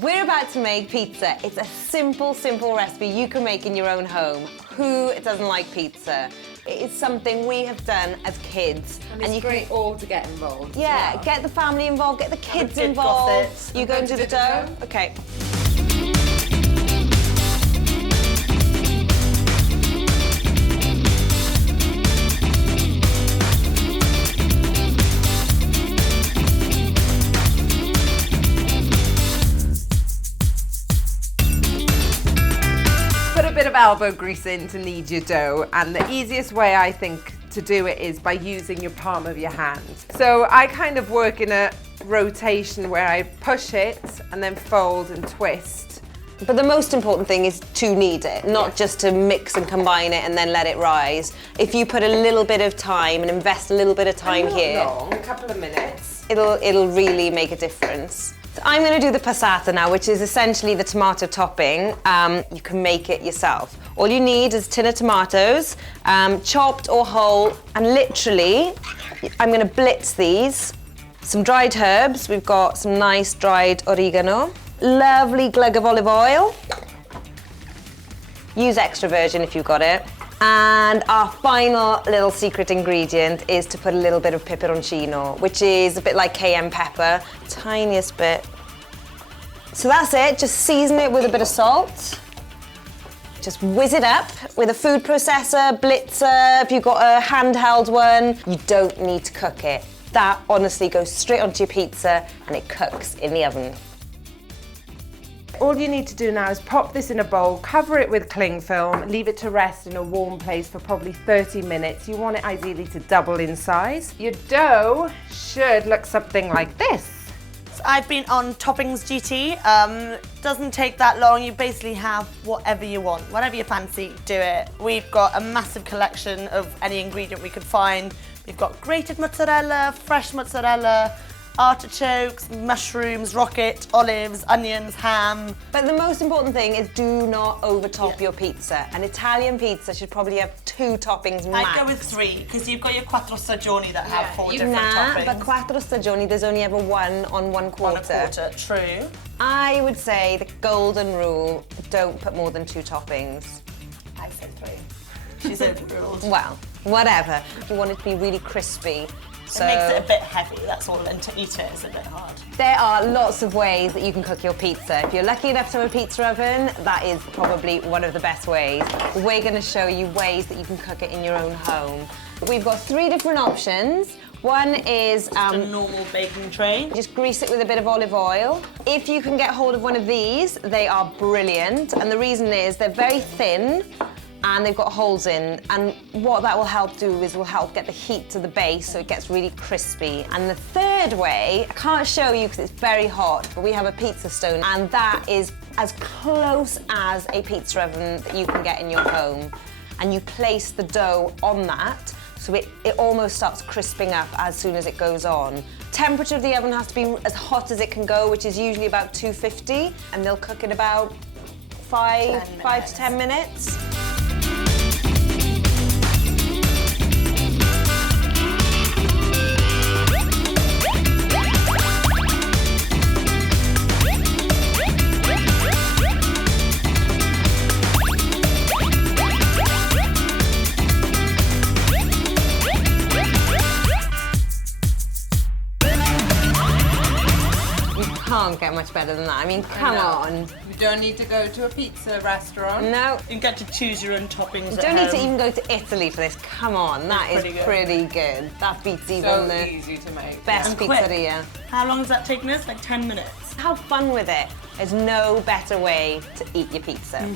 We're about to make pizza. It's a simple, simple recipe you can make in your own home. Who doesn't like pizza? It is something we have done as kids. And it's great all to get involved. Yeah, well. Get the family involved, get the kids involved. You go and do the dough? Okay. Bit of elbow grease in to knead your dough, and the easiest way I think to do it is by using your palm of your hand. So I kind of work in a rotation where I push it and then fold and twist. But the most important thing is to knead it, not just to mix and combine it and then let it rise. If you put a little bit of time and invest a little bit of time here, long, a couple of minutes, it'll really make a difference. So I'm going to do the passata now, which is essentially the tomato topping. You can make it yourself. All you need is a tin of tomatoes, chopped or whole, and literally, I'm going to blitz these. Some dried herbs. We've got some nice dried oregano. Lovely glug of olive oil. Use extra virgin if you've got it. And our final little secret ingredient is to put a little bit of peperoncino, which is a bit like cayenne pepper, tiniest bit. So that's it, just season it with a bit of salt. Just whiz it up with a food processor, blitzer, if you've got a handheld one. You don't need to cook it. That honestly goes straight onto your pizza and it cooks in the oven. all you need to do now is pop this in a bowl, cover it with cling film, leave it to rest in a warm place for probably 30 minutes. You want it ideally to double in size. Your dough should look something like this. I've been on toppings duty. Doesn't take that long. You basically have whatever you want, whatever you fancy, do it. We've got a massive collection of any ingredient we could find. We've got grated mozzarella, fresh mozzarella, artichokes, mushrooms, rocket, olives, onions, ham. But the most important thing is do not overtop your pizza. An Italian pizza should probably have 2 toppings max. I'd go with 3, because you've got your quattro stagioni that have 4 different toppings. But quattro stagioni, there's only ever 1 on 1 quarter. 1 quarter, true. I would say the golden rule, don't put more than 2 toppings. I said 3. She's overruled. Well, whatever. You want it to be really crispy. So it makes it a bit heavy, that's all, and to eat it is a bit hard. There are lots of ways that you can cook your pizza. If you're lucky enough to have a pizza oven, that is probably one of the best ways. We're going to show you ways that you can cook it in your own home. We've got 3 different options. One is a normal baking tray. Just grease it with a bit of olive oil. If you can get hold of one of these, they are brilliant. And the reason is they're very thin and they've got holes in, and what that will help do is will help get the heat to the base so it gets really crispy. And the third way, I can't show you because it's very hot, but we have a pizza stone, and that is as close as a pizza oven that you can get in your home. And you place the dough on that, so it almost starts crisping up as soon as it goes on. Temperature of the oven has to be as hot as it can go, which is usually about 250, and they'll cook in about 5 to 10 minutes. Can't get much better than that. I mean, come on. You don't need to go to a pizza restaurant. No. You get to choose your own toppings. You don't need to even go to Italy for this. Come on, that is pretty good. That beats even the easy to make. best And quick. pizzeria. How long has that taken us? Like 10 minutes. Have fun with it. There's no better way to eat your pizza.